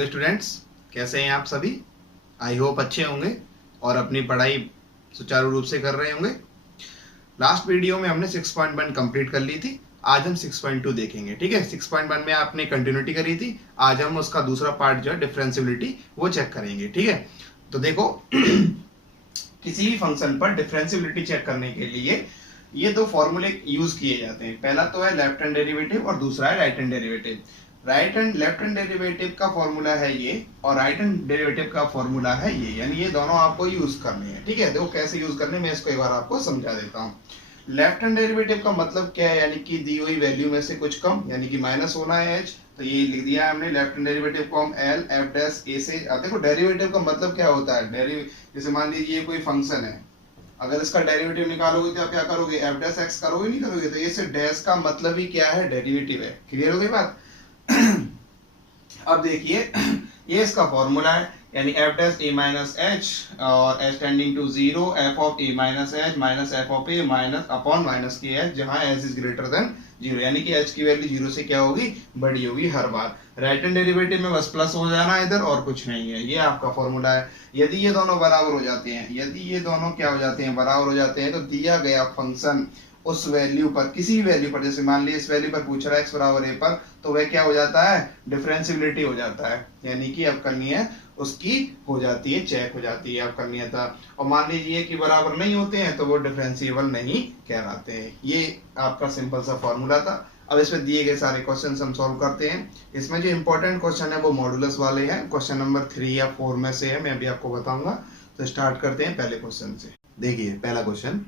Hello students, कैसे हैं आप सभी। आई होप अच्छे होंगे और अपनी पढ़ाई सुचारू रूप से कर रहे होंगे। लास्ट वीडियो में हमने 6.1 कंप्लीट कर ली थी। आज हम 6.2 देखेंगे। ठीक है, 6.1 में आपने कंटिन्यूटी करी थी। आज हम उसका दूसरा पार्ट जो है डिफरेंशियबिलिटी वो चेक करेंगे। ठीक है, तो देखो किसी भी फंक्शन पर डिफरेंशियबिलिटी चेक करने के लिए ये दो फॉर्मूले यूज किए जाते हैं। पहला तो है लेफ्ट हैंड डेरिवेटिव और दूसरा है right hand derivative. Right hand left hand derivative का फॉर्मूला है ये और राइट हैंड डेरिवेटिव का फॉर्मूला है ये, यानी ये दोनों आपको यूज करने हैं। ठीक है, देखो कैसे यूज करने, मैं इसको एक बार आपको समझा देता हूँ। लेफ्ट हैंड डेरिवेटिव का मतलब क्या है, यानी कि दी हुई वैल्यू में से कुछ कम, यानी कि माइनस होना है एच, तो ये लिख दिया है हमने। लेफ्ट हैंड डेरिवेटिव को हम एल एफ डैश ए से, देखो डेरिवेटिव का मतलब क्या होता है, जैसे मान लीजिए कोई फंक्शन है, अगर इसका डेरिवेटिव निकालोगे तो आप क्या करोगे, एफ डैश एक्स करोगे, नहीं करोगे, तो ये सिर्फ डैश का मतलब ही क्या है, डेरिवेटिव है। क्लियर हो गई बात। अब देखिए ये इसका फॉर्मूला है, यानी F dash A minus H और H tending to zero, F of A minus H minus F of A minus upon minus के एच, जहां H is greater than zero, यानी कि एच की वैल्यू जीरो से क्या होगी, बड़ी होगी हर बार। राइट हैंड डेरिवेटिव में बस प्लस हो जाना इधर और कुछ नहीं है, ये आपका फॉर्मूला है। यदि ये दोनों बराबर हो जाते हैं, यदि ये दोनों क्या हो जाते हैं, बराबर हो जाते हैं, तो दिया गया फंक्शन उस वैल्यू पर, किसी भी वैल्यू पर, जैसे मान लीजिए इस वैल्यू पर पूछ रहा है x बराबर a पर, तो वह क्या हो जाता है, डिफरेंशियबिलिटी हो जाता है, यानी कि अवकलनीय उसकी हो जाती है, चेक हो जाती है अवकलनीयता। और मान लीजिए कि बराबर नहीं होते हैं तो वो डिफरेंशिएबल नहीं कहलाते हैं। ये आपका सिंपल सा फॉर्मूला था। अब इसमें दिए गए सारे क्वेश्चन हम सॉल्व करते हैं। इसमें जो इंपॉर्टेंट क्वेश्चन है वो मॉडुलस वाले हैं, क्वेश्चन नंबर 3 या 4 में से है, मैं अभी आपको बताऊंगा। तो स्टार्ट करते हैं पहले क्वेश्चन से। देखिए पहला क्वेश्चन,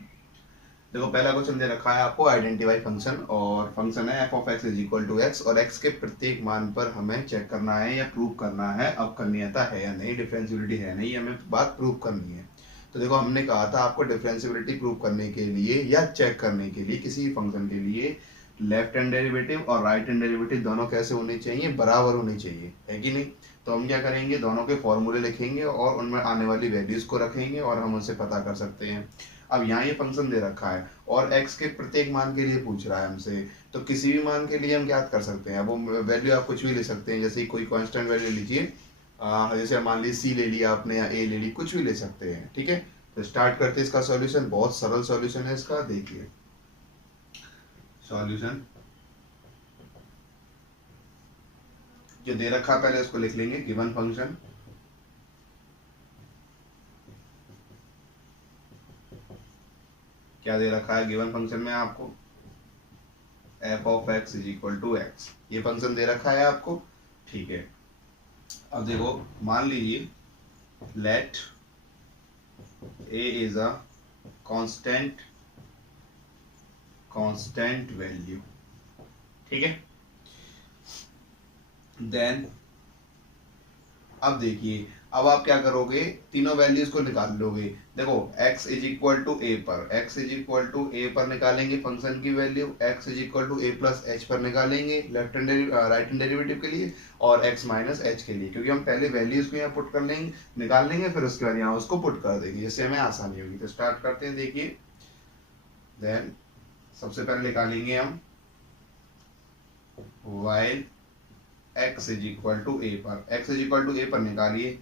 देखो पहला क्वेश्चन दे रखा है आपको, आइडेंटिफाई फंक्शन, और फंक्शन है F of X is equal to X, और एक्स के प्रत्येक मान पर हमें चेक करना है या प्रूव करना है अवकलनीयता है या नहीं, डिफरेंशियबिलिटी है नहीं, हमें बात प्रूव करनी है। तो देखो हमने कहा था आपको डिफरेंशियबिलिटी प्रूव करने के लिए या चेक करने के लिए किसी फंक्शन के लिए लेफ्ट हैंड डेरिवेटिव और राइट हैंड डेरिवेटिव दोनों कैसे होने चाहिए, बराबर होनी चाहिए, है कि नहीं। तो हम क्या करेंगे, दोनों के फॉर्मूले लिखेंगे और उनमें आने वाली वैल्यूज को रखेंगे और हम उनसे पता कर सकते हैं। अब यहाँ ये फंक्शन दे रखा है और x के प्रत्येक मान के लिए पूछ रहा है हमसे, तो किसी भी मान के लिए हम क्या कर सकते हैं, वो वैल्यू आप कुछ भी ले सकते हैं, जैसे कोई कांस्टेंट वैल्यू लीजिए, जैसे मान लीजिए सी ले लिया आपने या ए ले ली, कुछ भी ले सकते हैं। ठीक है, तो स्टार्ट करते हैं इसका सॉल्यूशन। बहुत सरल सॉल्यूशन है इसका, देखिए सॉल्यूशन जो दे रखा पहले उसको लिख लेंगे, गिवन फंक्शन क्या दे रखा है, गिवन फंक्शन में आपको F of X is equal to X, ये फंक्शन दे रखा है आपको। ठीक है, अब देखो मान लीजिए let A is a constant value. ठीक है, देन अब देखिए, अब आप क्या करोगे, तीनों वैल्यूज को निकाल लोगे। देखो x is equal to A पर, x is equal to A पर निकालेंगे फंक्शन की value, x is equal to A plus H पर निकालेंगे left hand right hand derivative के लिए, और x माइनस एच के लिए, क्योंकि हम पहले वैल्यूज को यहाँ पुट कर लेंगे, निकाल लेंगे, फिर उसके बाद यहाँ उसको पुट कर देंगे, जिससे हमें आसानी होगी। तो स्टार्ट करते हैं, देखिए देन सबसे पहले निकालेंगे हम while x is equal to A पर, x is equal to A पर निकालिए।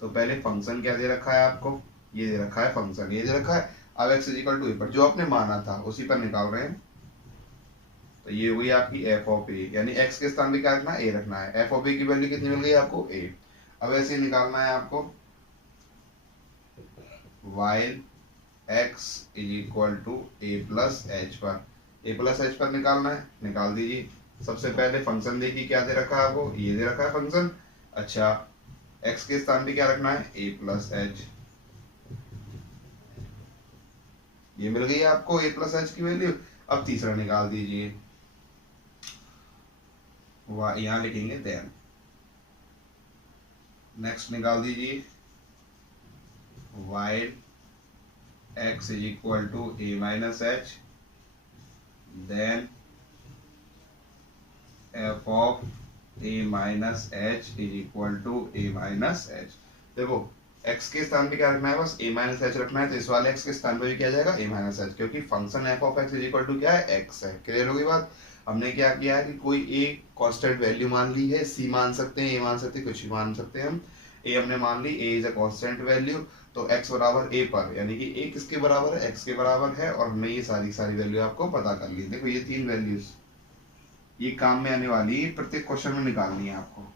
तो पहले फंक्शन क्या दे रखा है आपको, ये दे रखा है फंक्शन, ये दे रखा है। अब x is equal to A पर जो आपने माना था उसी पर निकाल रहे हैं, तो ये हुई आपकी f ऑफ ए, यानी x के स्थान पे क्या रखना है, a रखना है। f ऑफ ए की वैल्यू कितनी मिल गई आपको, a। अब ऐसे निकालना है आपको while x is equal to A plus H पर, a प्लस एच पर निकालना है, निकाल दीजिए। सबसे पहले फंक्शन देखिए क्या दे रखा है आपको, ये दे रखा है फंक्शन। अच्छा, x के स्थान पे क्या रखना है, a प्लस एच, ये मिल गई आपको a प्लस एच की वैल्यू। अब तीसरा निकाल दीजिए, यहां लिखेंगे देन, नेक्स्ट निकाल दीजिए while x is equal to a minus H, then f of a minus H is equal to a minus H. देखो x के स्थान पे क्या रखना है, बस a माइनस एच रखना है, तो इस वाले x के स्थान पे भी क्या जाएगा, a माइनस एच, क्योंकि function f of x is equal to क्या है, x है। क्लियर होगी बात। हमने क्या किया है कि कोई एक कांस्टेंट वैल्यू मान ली है, सी मान सकते हैं, ए मान सकते हैं, कुछ भी मान सकते हैं हम। ए हमने मान ली, ए इज अ कांस्टेंट वैल्यू, तो x बराबर ए पर, यानी कि ए किसके बराबर है, x के बराबर है, और हमने ये सारी सारी वैल्यू आपको पता कर ली। देखो ये 3 वैल्यूज ये काम में आने वाली है, प्रत्येक क्वेश्चन में निकालनी है आपको।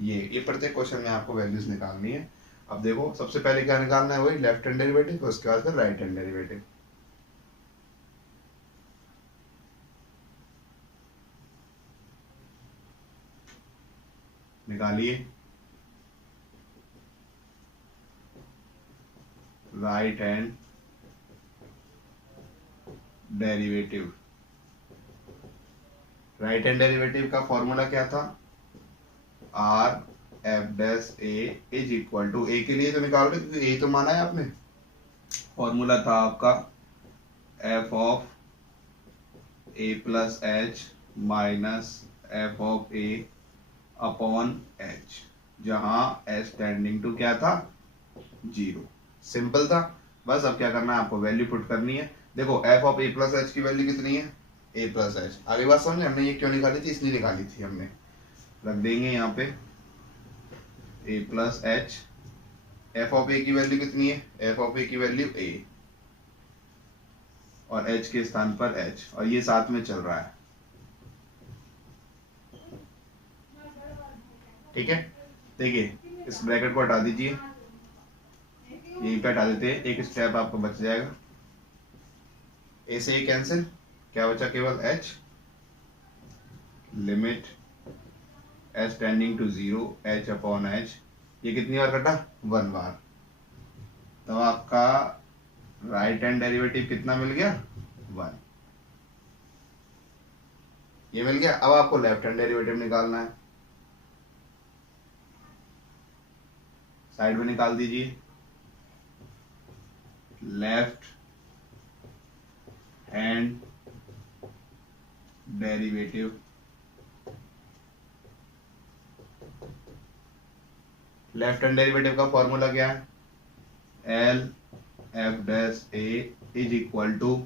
ये प्रत्येक क्वेश्चन में आपको वैल्यूज निकालनी है। अब देखो सबसे पहले क्या निकालना है, वही लेफ्ट हैंड डेरिवेटिव, उसके बाद फिर राइट हैंड डेरिवेटिव। निकालिए। Right hand derivative, right hand derivative का फॉर्मूला क्या था, R F dash A is equal to, A के लिए तो निकाल रहे क्योंकि ए तो माना है आपने। फॉर्मूला था आपका F of A plus H minus F of A upon H, जहां एच टेंडिंग टू क्या था, 0। सिंपल था। बस अब क्या करना है, आपको वैल्यू पुट करनी है। देखो F of A plus H की वैल्यू कितनी है, ए प्लस एच। आगे बात समझे, हमने ये क्यों निकाली थी, इसलिए निकाली थी हमने। रख देंगे यहाँ पे ए plus H, F of A की वैल्यू कितनी है, एफ ऑफ ए की वैल्यू ए, और एच के स्थान पर एच, और ये साथ में चल रहा है। ठीक है, देखिए इस ब्रैकेट को हटा दीजिए, यहीं पे हटा देते हैं, एक स्टेप आपको बच जाएगा। ए से ए कैंसिल, क्या बचा, केवल H. Limit H tending to 0 H upon H, ये कितनी बार कटा, 1 बार। तो आपका राइट हैंड डेरिवेटिव कितना मिल गया, 1। ये मिल गया। अब आपको लेफ्ट हैंड डेरिवेटिव निकालना है, साइड में निकाल दीजिए। Left hand derivative, left hand derivative का फॉर्मूला क्या है, L F dash A is equal to,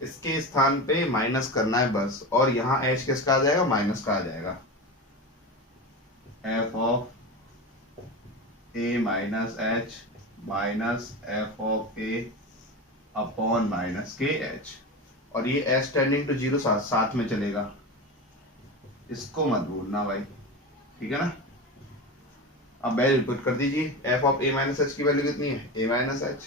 इसके स्थान पे माइनस करना है बस, और यहाँ एच किसका आ जाएगा, माइनस का आ जाएगा। F of A minus H minus F of A upon minus के एच, और ये एच टेंडिंग टू 0 साथ में चलेगा, इसको मत भूलना भाई, ठीक है ना। अब वैल्यू पुट कर दीजिए, F of A minus H की वैल्यू कितनी है, A minus H,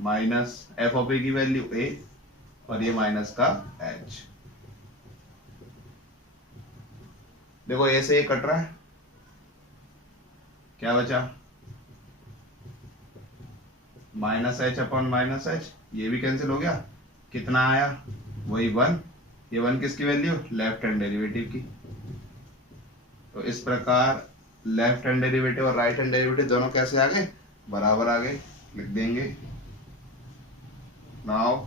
minus F of A की वैल्यू ए, और ये माइनस का एच। देखो ए से ए कट रहा है, क्या बचा, minus H upon minus H, ये भी कैंसिल हो गया। कितना आया, वही 1। ये 1 किसकी वैल्यू, लेफ्ट हैंड डेरिवेटिव की। तो इस प्रकार लेफ्ट हैंड डेरिवेटिव और राइट हैंड डेरिवेटिव दोनों कैसे आ गए, बराबर आ गए। लिख देंगे नाउ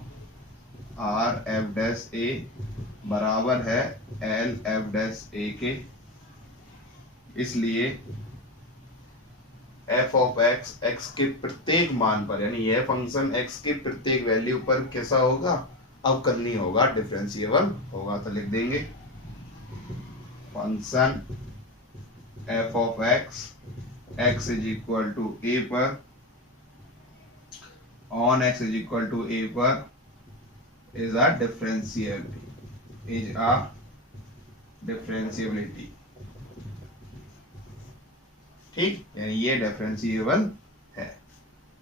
आर एफ डैश ए बराबर है एल एफ डैश ए के, इसलिए एफ ऑफ एक्स, एक्स के प्रत्येक मान पर, यानी यह फंक्शन एक्स के प्रत्येक वैल्यू पर कैसा होगा, अब करनी होगा, डिफरेंशिएबल होगा। तो लिख देंगे function F of X, X is equal to A पर, on X is equal to A पर is a differentiability, is a differentiability. ठीक, यानी ये डिफरेंशिएबल है।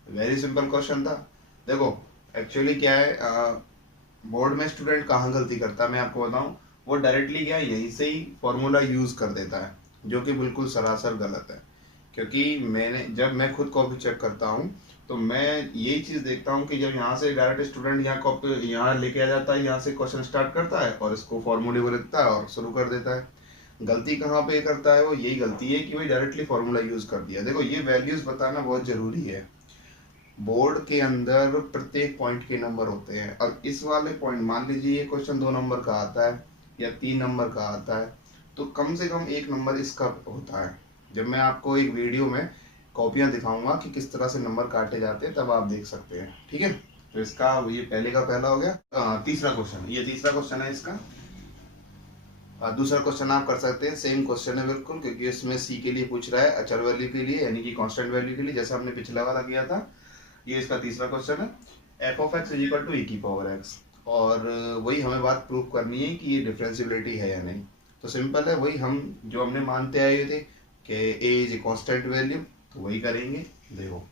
वेरी सिंपल क्वेश्चन था। देखो एक्चुअली क्या है, बोर्ड में स्टूडेंट कहाँ गलती करता है मैं आपको बताऊं, वो डायरेक्टली क्या है, यहीं से ही फॉर्मूला यूज कर देता है, जो कि बिल्कुल सरासर गलत है। क्योंकि जब मैं खुद कॉपी चेक करता हूँ तो मैं यही चीज देखता हूँ कि जब यहाँ से डायरेक्ट स्टूडेंट यहाँ कॉपी यहाँ लेके आ जाता है, यहाँ से क्वेश्चन स्टार्ट करता है और इसको फॉर्मूले को लिखता है और शुरू कर देता है। गलती कहाँ पे करता है वो, यही गलती है कि भाई डायरेक्टली फॉर्मूला यूज कर दिया। देखो ये वैल्यूज बताना बहुत जरूरी है। बोर्ड के अंदर प्रत्येक पॉइंट के नंबर होते हैं, और इस वाले पॉइंट मान लीजिए ये क्वेश्चन 2 नंबर का आता है या 3 नंबर का आता है, तो कम से कम 1 नंबर इसका होता है। जब मैं आपको एक वीडियो में कॉपियां दिखाऊंगा कि किस तरह से नंबर काटे जाते हैं, तब आप देख सकते हैं। ठीक है, तो इसका ये पहले का पहला हो गया। तीसरा क्वेश्चन, ये तीसरा क्वेश्चन है इसका। दूसरा क्वेश्चन आप कर सकते हैं, सेम क्वेश्चन है बिल्कुल, क्योंकि इसमें सी के लिए पूछ रहा है, अचर वैल्यू के लिए यानी कि कांस्टेंट वैल्यू के लिए, जैसा हमने पिछला वाला किया था। ये इसका तीसरा क्वेश्चन है। F of X is equal to A की पावर एक्स, और वही हमें बात प्रूव करनी है कि ये डिफरेंशिएबिलिटी है या नहीं। तो सिंपल है, वही हम जो हमने मानते आए हुए थे कि ए इज ए कांस्टेंट वैल्यू, तो वही करेंगे। देखो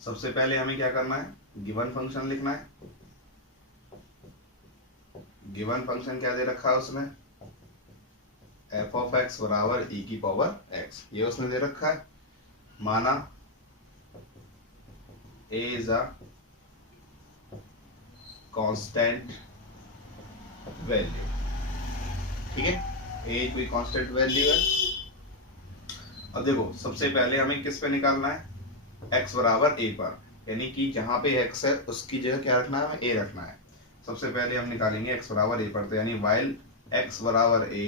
सबसे पहले हमें क्या करना है, गिवन फंक्शन लिखना है। गिवन फंक्शन क्या दे रखा है उसने, एफ ऑफ एक्स बराबर ई की पावर एक्स, ये उसने दे रखा है। माना ए इज अ कांस्टेंट वैल्यू, ठीक है, ए कोई कांस्टेंट वैल्यू है। अब देखो सबसे पहले हमें किस पे निकालना है, x बराबर a पर, यानी कि जहां पे x है उसकी जगह क्या रखना है, हमें a रखना है। सबसे पहले हम निकालेंगे x बराबर a पर, तो यानी while x बराबर a,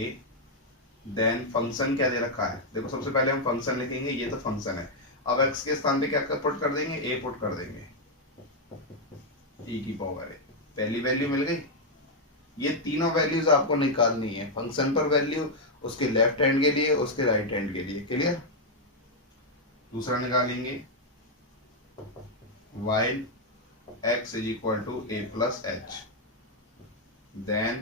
देन फंक्शन क्या दे रखा है। देखो सबसे पहले हम फंक्शन लिखेंगे, ये तो फंक्शन है। अब x के स्थान पे क्या पुट कर देंगे, a पुट कर देंगे, e की पावर a, पहली वैल्यू मिल गई। ये तीनों वैल्यूज आपको निकालनी है, फंक्शन पर वैल्यू, उसके लेफ्ट हैंड के लिए, उसके राइट हैंड के लिए, क्लियर। दूसरा निकालेंगे while x is equal to a plus h, then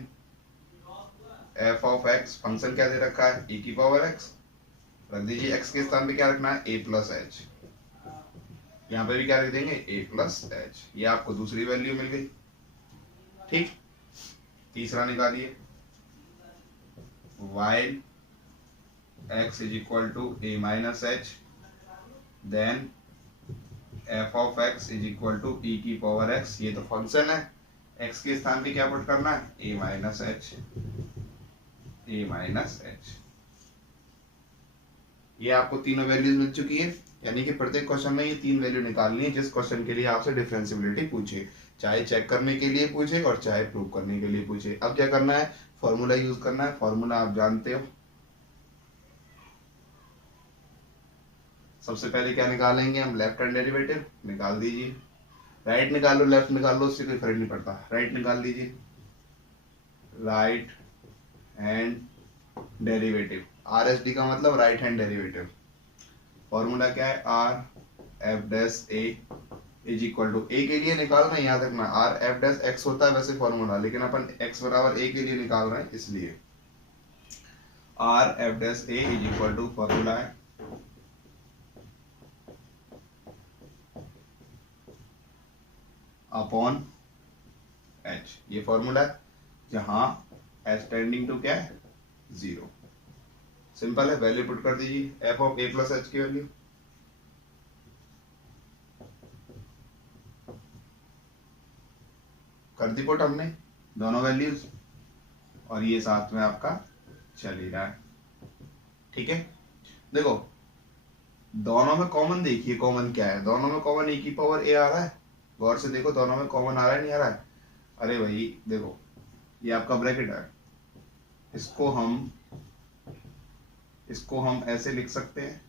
f of x, function क्या दे रखा है, e की पावर x, रख दीजिए। x के स्थान पे क्या रखना है, a plus h, यहाँ पे भी क्या रख देंगे, a plus h, ये आपको दूसरी वैल्यू मिल गई, ठीक। तीसरा निकालिए, while x is equal to a minus h, then f of x is equal to e की पावर x, ये तो फंक्शन है। x के स्थान पे क्या पुट करना है, a minus H, a minus H. ये आपको तीनों वैल्यूज मिल चुकी है, यानी कि प्रत्येक क्वेश्चन में ये तीन वैल्यू निकालनी है, जिस क्वेश्चन के लिए आपसे डिफरेंशिएबिलिटी पूछे, चाहे चेक करने के लिए पूछे और चाहे प्रूव करने के लिए पूछे। अब क्या करना है, फॉर्मूला यूज करना है। फॉर्मूला आप जानते हो, सबसे पहले क्या निकालेंगे हम, लेफ्ट हैंड डेरिवेटिव निकाल दीजिए। राइट निकाल लो, लेफ्ट निकाल लो, उससे कोई फर्क नहीं पड़ता, राइट निकाल दीजिए। Right hand derivative, R S D का मतलब राइट हैंड डेरिवेटिव। फॉर्मूला क्या है, R F dash A is equal to, A के लिए निकाल रहे हैं, याद रखना आर एफ डैश एक्स होता है वैसे फॉर्मूला, लेकिन अपन एक्स बराबर ए के लिए निकाल रहे हैं, इसलिए R F dash A is equal to, formula है अपॉन एच, ये फॉर्मूला है जहां एच टेंडिंग टू क्या है, 0। सिंपल है, वैल्यू पुट कर दीजिए, F of A plus H की वैल्यू, कर दी पुट हमने दोनों वैल्यूज, और ये साथ में आपका चल ही रहा है, ठीक है। देखो दोनों में कॉमन देखिए, कॉमन क्या है, दोनों में कॉमन ए की पावर ए आ रहा है, गौर से देखो दोनों में कॉमन आ रहा है, नहीं आ रहा है। अरे भाई देखो ये आपका ब्रैकेट है, इसको हम ऐसे लिख सकते हैं,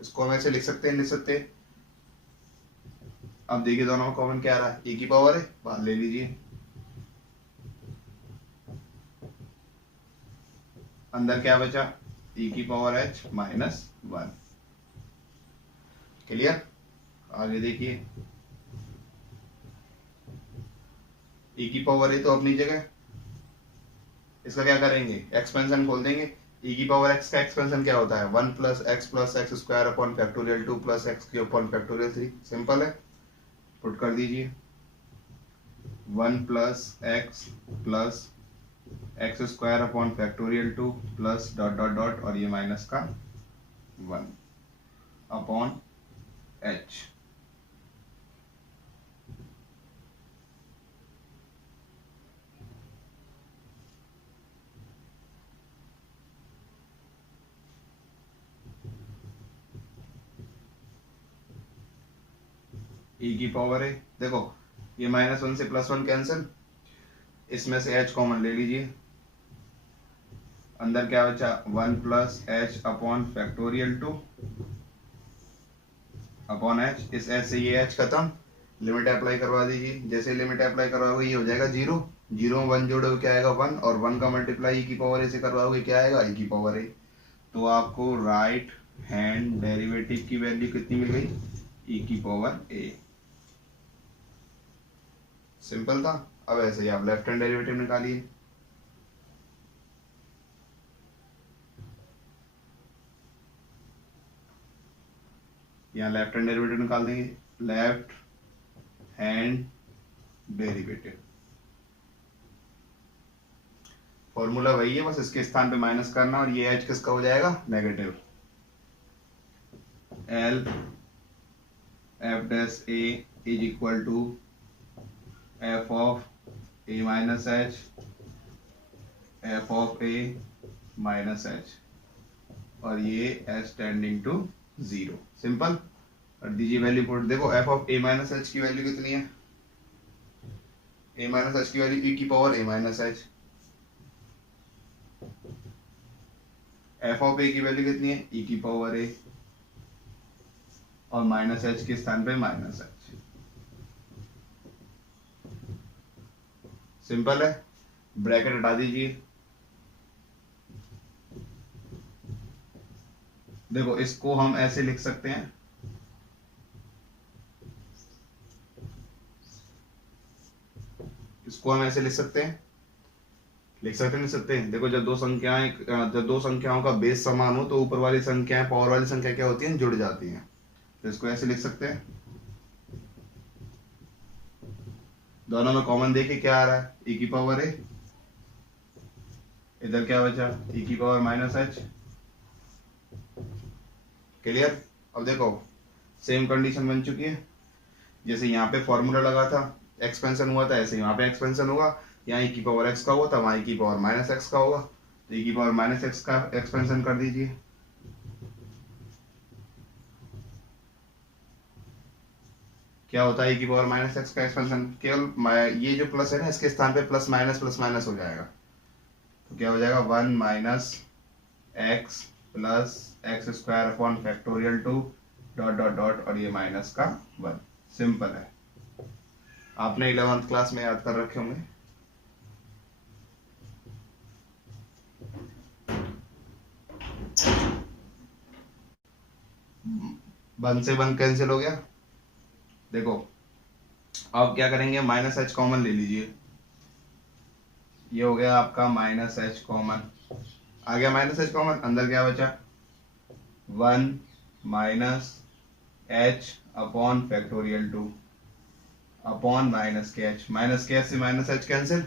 इसको हम ऐसे लिख सकते हैं, लिख सकते हैं। अब देखिए दोनों में कॉमन क्या आ रहा है, ए की पावर है, बाहर ले लीजिए, अंदर क्या बचा, e की पावर h माइनस 1, क्लियर। आगे देखिए, e की पावर है तो अपनी जगह, इसका क्या करेंगे, एक्सपेंशन खोल देंगे। e की पावर x का एक्सपेंशन क्या होता है, 1 plus x square upon factorial 2 plus x cube upon factorial 3, simple है, पुट कर दीजिए। 1 plus x square upon factorial 2 plus dot dot dot, और ये माइनस का 1 अपॉन h, e की पावर है, देखो ये -1 से +1 कैंसिल, इसमें से h कॉमन ले लीजिए, अंदर क्या बचा, 1 plus H upon factorial 2 upon H, इस एच से ये एच खत्म, लिमिट अप्लाई करवा दीजिए। जैसे लिमिट अप्लाई करवाओगे ये हो जाएगा जीरो, जीरो में वन जोड़ोगे क्या आएगा वन, और वन का मल्टीप्लाई ई की पावर ए से करवाओगे क्या आएगा ई की पावर ए। तो आपको राइट हैंड डेरिवेटिव की वैल्यू कितनी मिल गई, ई की पावर ए। सिंपल था। अब ऐसे ही आप लेफ्ट हैंड डेरिवेटिव निकालिए। यहाँ लेफ्ट हैंड डेरिवेटिव निकाल देंगे, लेफ्ट हैंड डेरिवेटिव फॉर्मूला वही है, बस इसके स्थान पे माइनस करना, और ये एच किसका हो जाएगा negative, L F dash A is equal to F of A minus H, F of A minus H, और ये H tending to zero. Simple. और दीजिए वैल्यू पुट। देखो F of A minus H की value कितनी है, A minus H की value E की power A minus H, F of A की वैल्यू कितनी है ई की पावर ए, और माइनस एच के स्थान पे माइनस एच। सिंपल है। ब्रैकेट हटा दीजिए। देखो इसको हम ऐसे लिख सकते हैं, इसको हम ऐसे लिख सकते हैं, नहीं सकते हैं। देखो जब दो संख्याओं का बेस समान हो तो ऊपर वाली संख्याएं पावर वाली संख्या क्या होती हैं, जुड़ जाती हैं। तो इसको ऐसे लिख सकते हैं, दोनों में कॉमन देखिए क्या आ रहा है, ई की पावर ए, इधर क्या बचा ई की पावर माइनस एच। क्लियर। अब देखो सेम कंडीशन बन चुकी है, जैसे यहाँ पे फॉर्मूला लगा था एक्सपेंशन हुआ था, ऐसे यहाँ पे एक्सपेंशन होगा, यहाँ ई की पावर एक्स का हुआ था, वहाँ ई की पावर माइनस एक्स का होगा। तो ई की पावर माइनस एक्स का एक्सपेंशन कर दीजिए। क्या होता है ई की पावर माइनस एक्स का एक्सपेंशन, केवल ये जो प्लस है ना इसके स्थान पे प्लस माइनस हो जाएगा। तो क्या हो जाएगा one minus x plus x square upon factorial two dot dot dot, और ये माइनस का वन। सिंपल है, आपने 11th क्लास में याद कर रखे होंगे। वन से वन कैंसिल हो गया। देखो अब क्या करेंगे, माइनस एच कॉमन ले लीजिए, ये हो गया आपका माइनस एच कॉमन, आ गया माइनस एच कॉमन, अंदर क्या बचा one minus H upon factorial two upon minus के एच से minus H cancel,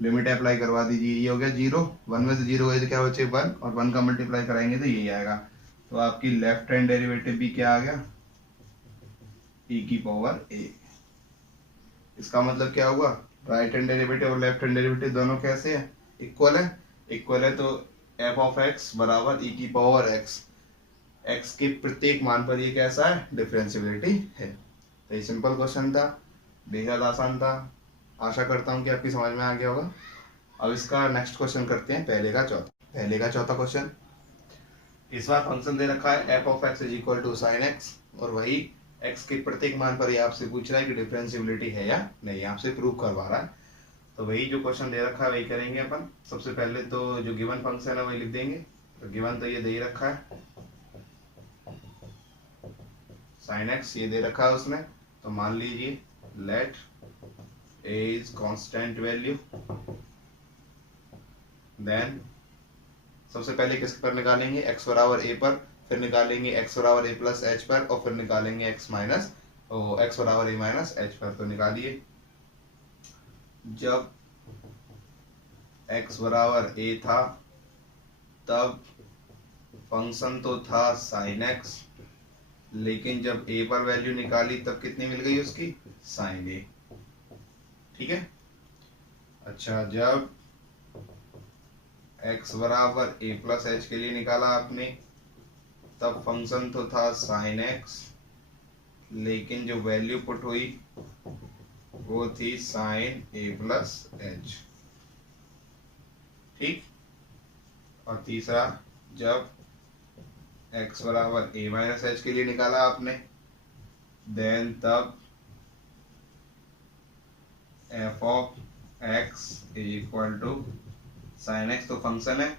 limit apply करवा दीजिए, ये हो गया जीरो, वन में से जीरो गए तो क्या बचे वन, और वन का मल्टीप्लाई कराएंगे तो यही आएगा। तो आपकी लेफ्ट हैंड डेरिवेटिव भी क्या आ गया ई की पावर ए। इसका मतलब क्या हुआ, राइट हैंड डेरिवेटिव और लेफ्ट हैंड डेरिवेटिव दोनों कैसे हैं, इक्वल है। इक्वल है तो एफ ऑफ एक्स बराबर ई की पावर एक्स, एक्स के प्रत्येक मान पर ये कैसा है डिफरेंशियबिलिटी है। तो ये सिंपल क्वेश्चन था, बेहद आसान था। आशा करता हूँ कि आपकी समझ में आ गया होगा। अब इसका नेक्स्ट क्वेश्चन करते हैं, पहले का चौथा क्वेश्चन। इस बार फंक्शन दे रखा है F of X is equal to sine X, और वही एक्स के प्रत्येक मान पर ये आपसे पूछ रहा है कि डिफरेंशियबिलिटी है या नहीं, आपसे प्रूव करवा रहा है। तो वही जो क्वेश्चन दे रखा है वही करेंगे अपन। सबसे पहले तो जो गिवन फंक्शन है वही लिख देंगे। तो गिवन तो ये दे ही रखा है साइन एक्स, ये दे रखा है उसने। तो मान लीजिए let A is constant value, then सबसे पहले किस पर निकालेंगे x बराबर a पर, फिर निकालेंगे x बराबर a प्लस एच पर, और फिर निकालेंगे x बराबर a माइनस एच पर। तो निकालिए, जब x बराबर a था तब फंक्शन तो था sin x, लेकिन जब a पर वैल्यू निकाली तब कितनी मिल गई उसकी sin a। ठीक है। अच्छा, जब x बराबर a प्लस एच के लिए निकाला आपने तब फंक्शन तो था sin x, लेकिन जो वैल्यू पुट हुई वो थी sin a प्लस एच। ठीक। और तीसरा, जब x बराबर a माइनस एच के लिए निकाला आपने देन तब F of X equal to sine X, तो फंक्शन है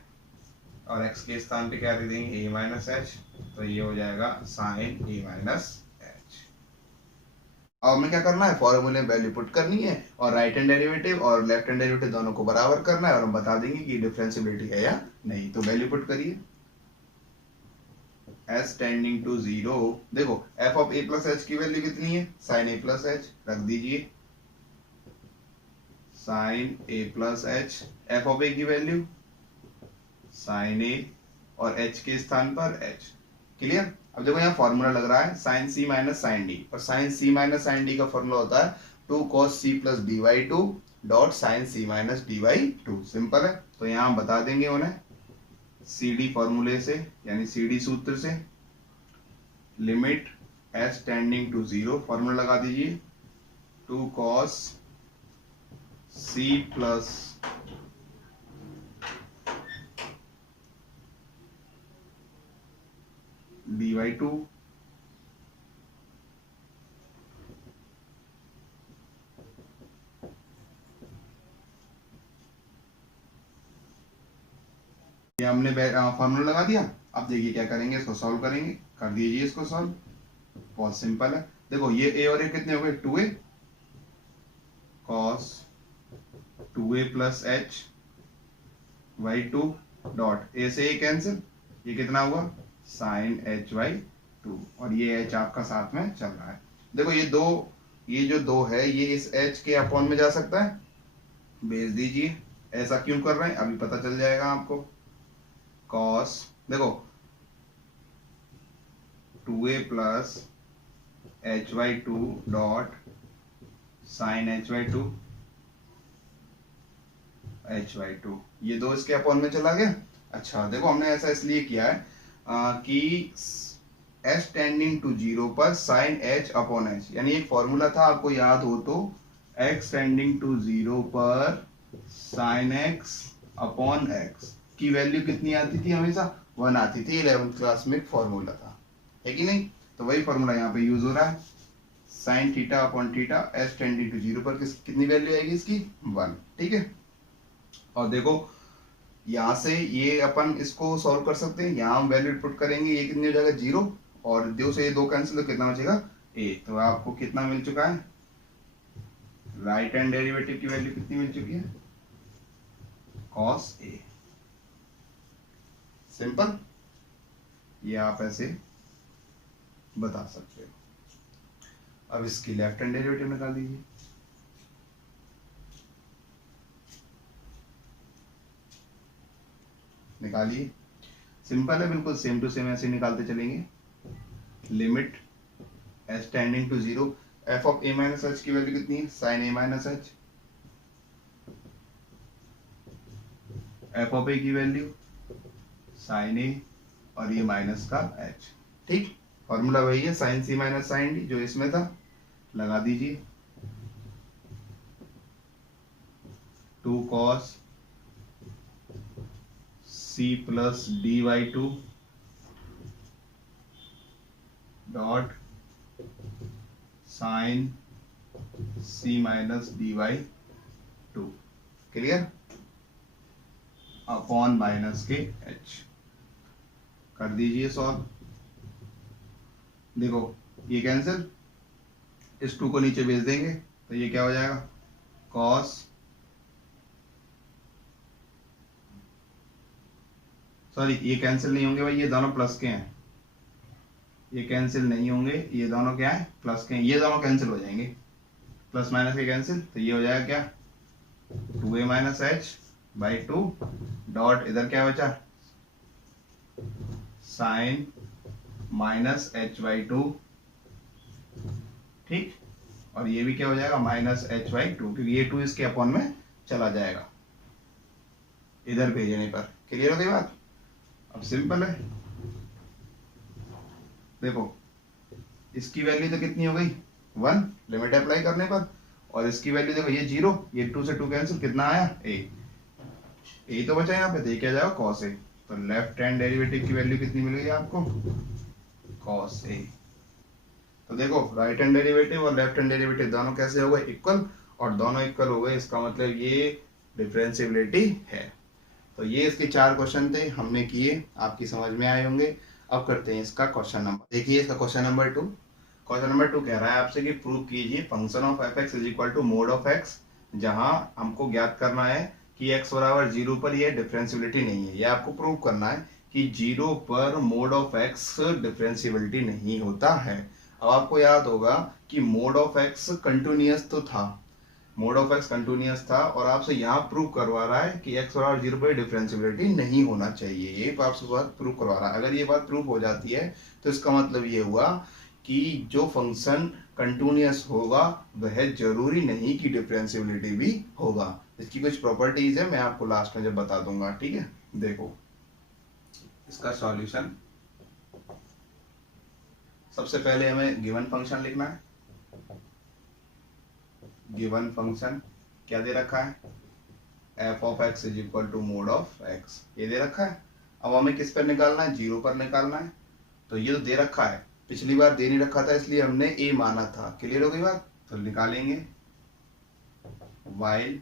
और एक्स के स्थान पे क्या दे देंगे, ए माइनस एच, तो ये हो जाएगा साइन ए माइनस एच। अब हमें क्या करना है, फॉर्मूले में वैल्यू पुट करनी है और राइट हैंड डेरिवेटिव और लेफ्ट हैंड डेरिवेटिव दोनों को बराबर करना है और हम बता देंगे कि डिफरेंशिएबिलिटी है या नहीं। तो वैल्यू पुट करिए, एस टेंडिंग टू जीरो, देखो F of A plus H की वैल्यू कितनी है, साइन ए प्लस एच, रख दीजिए sine A plus H, F of A की वैल्यू साइन ए और एच के स्थान पर एच। क्लियर। अब देखो यहाँ फॉर्मूला लग रहा है sine C minus sine D, और sine C minus sine D का फॉर्मूला होता है 2 cos c plus D by two dot sine C minus D by two. Simple है, तो यहाँ हम बता देंगे उन्हें सी डी फॉर्मूले से, यानी सी डी सूत्र से, limit S tending to zero, formula लगा दीजिए 2 cos c plus D by two ये हमने फॉर्मूला लगा दिया। अब देखिए क्या करेंगे, इसको सॉल्व करेंगे, कर दीजिए इसको सॉल्व, बहुत सिंपल है। देखो ये ए और ए कितने हो गए, 2a cos 2a plus H by two dot A से ए कैंसिल, ये कितना हुआ साइन एच वाई टू, और ये एच आपका साथ में चल रहा है। देखो ये जो दो है ये इस एच के अपॉन में जा सकता है, भेज दीजिए। ऐसा क्यों कर रहे हैं अभी पता चल जाएगा आपको। कॉस देखो 2a plus H by two dot sine H by two ये दो इसके अपॉन में चला गया। अच्छा देखो हमने ऐसा इसलिए किया है कि एच टेंडिंग टू जीरो पर साइन एच अपॉन एच, यानी एक फॉर्मूला था आपको याद हो तो, एक्स टेंडिंग टू जीरो पर साइन एक्स अपॉन एक्स की वैल्यू कितनी आती थी, हमेशा 1 आती थी। 11th क्लास में एक फॉर्मूला था, है कि नहीं। तो वही फॉर्मूला यहाँ पे यूज हो रहा है, sine theta upon theta H tending to zero पर कितनी वैल्यू आएगी इसकी 1। ठीक है, और देखो यहाँ से ये अपन इसको सॉल्व कर सकते हैं, यहाँ हम वैल्यू पुट करेंगे, ये कितनी हो जाएगा 0, और 2 से ये 2 कैंसिल, तो कितना बचेगा a। तो आपको कितना मिल चुका है, राइट हैंड डेरिवेटिव की वैल्यू कितनी मिल चुकी है, cos a। सिंपल, ये आप ऐसे बता सकते हो। अब इसकी लेफ्ट हैंड डेरिवेटिव निकाल दीजिए, निकालिए। सिंपल है बिल्कुल, सेम टू सेम ऐसे निकालते चलेंगे। Limit H tending to zero, F of A minus H की वैल्यू कितनी है, sine A minus H, F of A की वैल्यू साइन ए और ये माइनस का एच। ठीक, फॉर्मूला वही है sine C minus sine D जो इसमें था, लगा दीजिए 2 cos c plus D by two dot sine c minus D by two, clear, upon minus के h। कर दीजिए सॉल्व, देखो ये कैंसिल, इस 2 को नीचे भेज देंगे तो ये क्या हो जाएगा, cos सॉरी ये कैंसिल नहीं होंगे भाई, ये दोनों प्लस के हैं, ये कैंसिल नहीं होंगे, ये दोनों क्या है प्लस के हैं, ये दोनों कैंसिल हो जाएंगे, प्लस माइनस के कैंसिल, तो ये हो जाएगा क्या 2a minus H by two dot इधर क्या बचा sine minus H by two. ठीक, और ये भी क्या हो जाएगा माइनस एच बाई टू, क्योंकि ये 2 इसके अपॉन में चला जाएगा इधर भेजने पर। क्लियर हो गई बात। अब सिंपल है, देखो इसकी वैल्यू तो कितनी हो गई 1 लिमिट अप्लाई करने पर, और इसकी वैल्यू देखो ये 0, ये 2 से 2 कैंसिल, कितना आया a तो बचा यहाँ पे, तो ये क्या जाएगा cos a। तो लेफ्ट हैंड डेरिवेटिव की वैल्यू कितनी मिल गई आपको cos a। तो देखो राइट हैंड डेरिवेटिव और लेफ्ट हैंड डेरिवेटिव दोनों कैसे हो गए, इक्वल, और दोनों इक्वल हो गए, इसका मतलब ये डिफरेंशिएबिलिटी है। तो ये इसके 4 क्वेश्चन थे, हमने किए, आपकी समझ में आए होंगे। अब करते हैं इसका क्वेश्चन नंबर, देखिए इसका क्वेश्चन नंबर 2। क्वेश्चन नंबर 2 कह रहा है आपसे कि प्रूव कीजिए function of F X is equal to mod of X, जहां हमको ज्ञात करना है कि x बराबर 0 पर ये डिफरेंशिएबिलिटी नहीं है। ये आपको प्रूव करना है कि 0 पर मोड ऑफ एक्स डिफरेंशिएबिलिटी नहीं होता है। अब आपको याद होगा कि मोड ऑफ एक्स कंटिन्यूअस तो था, मोड ऑफ एक्स कंटिन्यूअस था, और आपसे यहाँ प्रूव करवा रहा है कि x बराबर 0 पर डिफरेंशिएबिलिटी नहीं होना चाहिए। ये आपसे बात प्रूव करवा रहा है। अगर ये बात प्रूव हो जाती है तो इसका मतलब ये हुआ कि जो फंक्शन कंटिन्यूअस होगा वह जरूरी नहीं कि डिफरेंशिएबिलिटी भी होगा। इसकी कुछ प्रॉपर्टीज है, मैं आपको लास्ट में जब बता दूंगा, ठीक है। देखो इसका सॉल्यूशन, सबसे पहले हमें गिवन फंक्शन लिखना है। गिवन फंक्शन क्या दे रखा है, F of X is equal to mod of X, ये दे रखा है। अब हमें किस पर निकालना है, 0 पर निकालना है। तो ये तो दे रखा है, पिछली बार दे नहीं रखा था इसलिए हमने ए माना था। क्लियर हो गई बात। तो निकालेंगे वाइल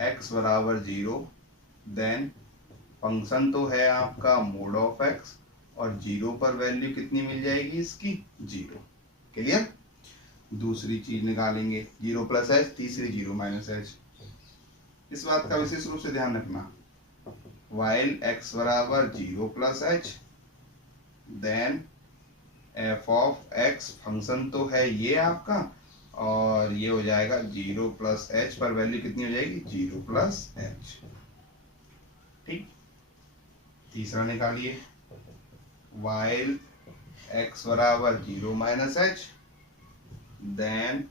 एक्स बराबर 0, देन फंक्शन तो है आपका मोड ऑफ एक्स, और 0 पर वैल्यू कितनी मिल जाएगी इसकी, 0। क्लियर। दूसरी चीज निकालेंगे 0 प्लस एच, तीसरी 0 माइनस एच। इस बात का विशेष रूप से ध्यान रखना, वाइल एक्स बराबर 0 plus H, then F of X, function तो है ये आपका, और ये हो जाएगा 0 प्लस एच पर वैल्यू कितनी हो जाएगी, 0 प्लस एच। ठीक। तीसरा निकालिए, वाइल एक्स बराबर 0 minus H, then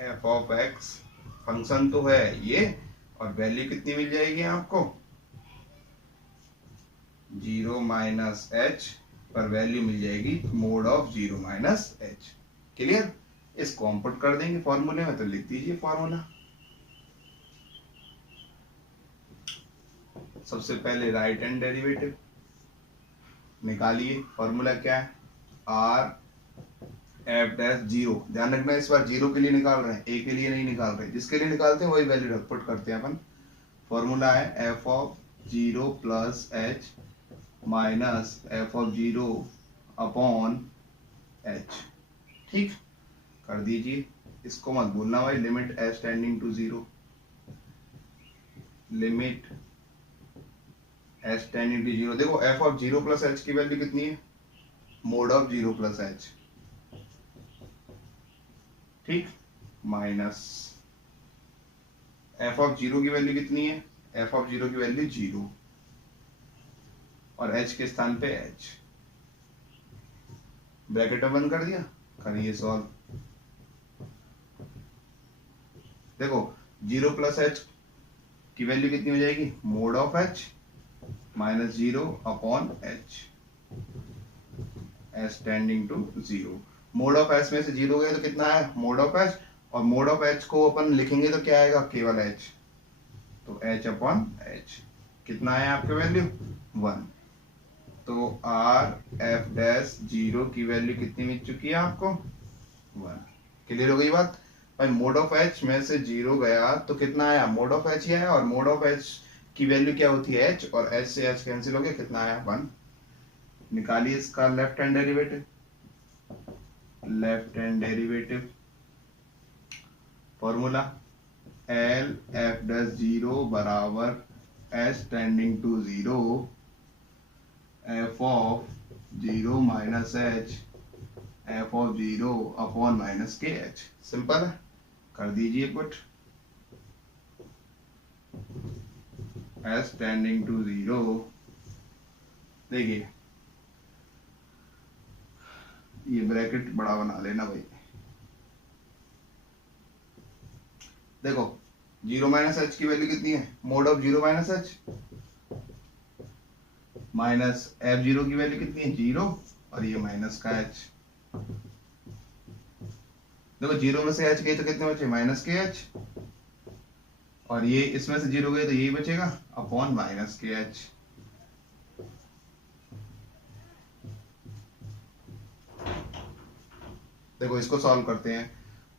F of X, function तो है ये, और वैल्यू कितनी मिल जाएगी आपको, 0 माइनस एच पर वैल्यू मिल जाएगी mod of 0 minus H. Clear. इसको हम पुट कर देंगे फॉर्मूले में, तो लिख दीजिए फॉर्मूला। सबसे पहले राइट हैंड डेरिवेटिव निकालिए। फॉर्मूला क्या है, आर एफ डैश 0। ध्यान रखना इस बार 0 के लिए निकाल रहे हैं, ए के लिए नहीं निकाल रहे। जिसके लिए निकालते हैं वही वैल्यू पुट करते हैं अपन। फॉर्मूला है F of 0 plus H minus F of 0 upon H. ठीक, कर दीजिए। इसको मत भूलना भाई, limit H tending to 0, limit H tending to 0। देखो एफ ऑफ 0 प्लस एच की वैल्यू कितनी है, मोड ऑफ 0 प्लस एच। ठीक, माइनस एफ ऑफ 0 की वैल्यू कितनी है, एफ ऑफ 0 की वैल्यू 0, और h के स्थान पे h। ब्रैकेट में बंद कर दिया, करिए सॉल्व। देखो 0 प्लस एच की वैल्यू कितनी हो जाएगी, mod of h minus 0 upon h, h tending to 0। Mod of h में से 0 गए तो कितना है, मोड ऑफ h, और मोड ऑफ h को अपन लिखेंगे तो क्या आएगा, केवल h, तो h अपॉन h। कितना है आपके वैल्यू, 1। तो आर एफ डैश 0 की वैल्यू कितनी मिल चुकी है आपको, 1। क्लियर हो गई बात भाई। मोड ऑफ एच में से 0 गया तो कितना आया, मोड ऑफ एच ही आया, और मोड ऑफ एच की वैल्यू क्या होती है, एच, और एच से एच कैंसिल हो गया, कितना आया, 1। निकालिए इसका left hand derivative. Left hand derivative formula L F dash 0 बराबर H tending to 0 F of 0 minus H, F of 0 upon minus के एच। सिंपल है, कर दीजिए पुट। एच टेंडिंग टू 0, देखिए ये ब्रैकेट बड़ा बना लेना भाई। देखो 0 माइनस एच की वैल्यू कितनी है, mod of 0 minus H, minus F 0 की वैल्यू कितनी है, 0, और ये माइनस का एच। देखो 0 में से एच गई तो कितने बचे, माइनस के एच, और ये इसमें से 0 गए तो यही बचेगा, अपॉन माइनस के एच। देखो इसको सॉल्व करते हैं।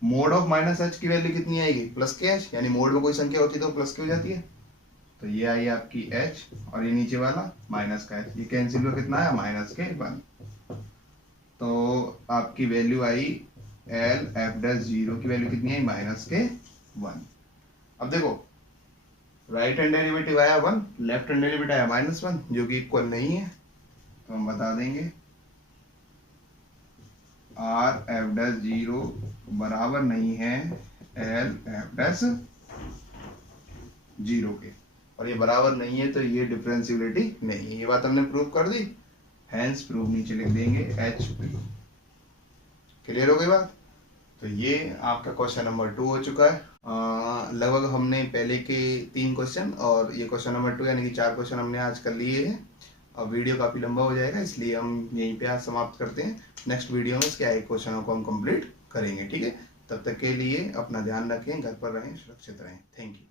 मोड ऑफ माइनस एच की वैल्यू कितनी आएगी, प्लस के एच, यानी मोड में कोई संख्या होती है तो प्लस की हो जाती है। तो ये आई आपकी एच और ये नीचे वाला माइनस का एच, ये कैंसिल हुआ, कितना आया माइनस के 1। तो आपकी value I L F dash zero की वैल्यू कितनी आई माइनस के 1। अब देखो राइट हैंड डेरिवेटिव आया 1, लेफ्ट हैंड डेरिवेटिव आया -1 जो कि इक्वल नहीं है। तो हम बता देंगे आर एफ डैश जीरो बराबर नहीं है एल एफ डैश जीरो के, और ये बराबर नहीं है तो ये डिफरेंशियबिलिटी नहीं है। ये बात हमने प्रूव कर दी, हैंस प्रूव नीचे लिख देंगे एच पी। क्लियर हो गई बात। तो ये आपका क्वेश्चन नंबर 2 हो चुका है। लगभग हमने पहले के 3 क्वेश्चन और ये क्वेश्चन नंबर 2 यानी कि 4 क्वेश्चन हमने आज कर लिए हैं। अब वीडियो काफ़ी लंबा हो जाएगा इसलिए हम यहीं पे आज समाप्त करते हैं। नेक्स्ट वीडियो में इसके आगे क्वेश्चनों को हम कंप्लीट करेंगे। ठीक है, तब तक के लिए अपना ध्यान रखें, घर पर रहें, सुरक्षित रहें। Thank you.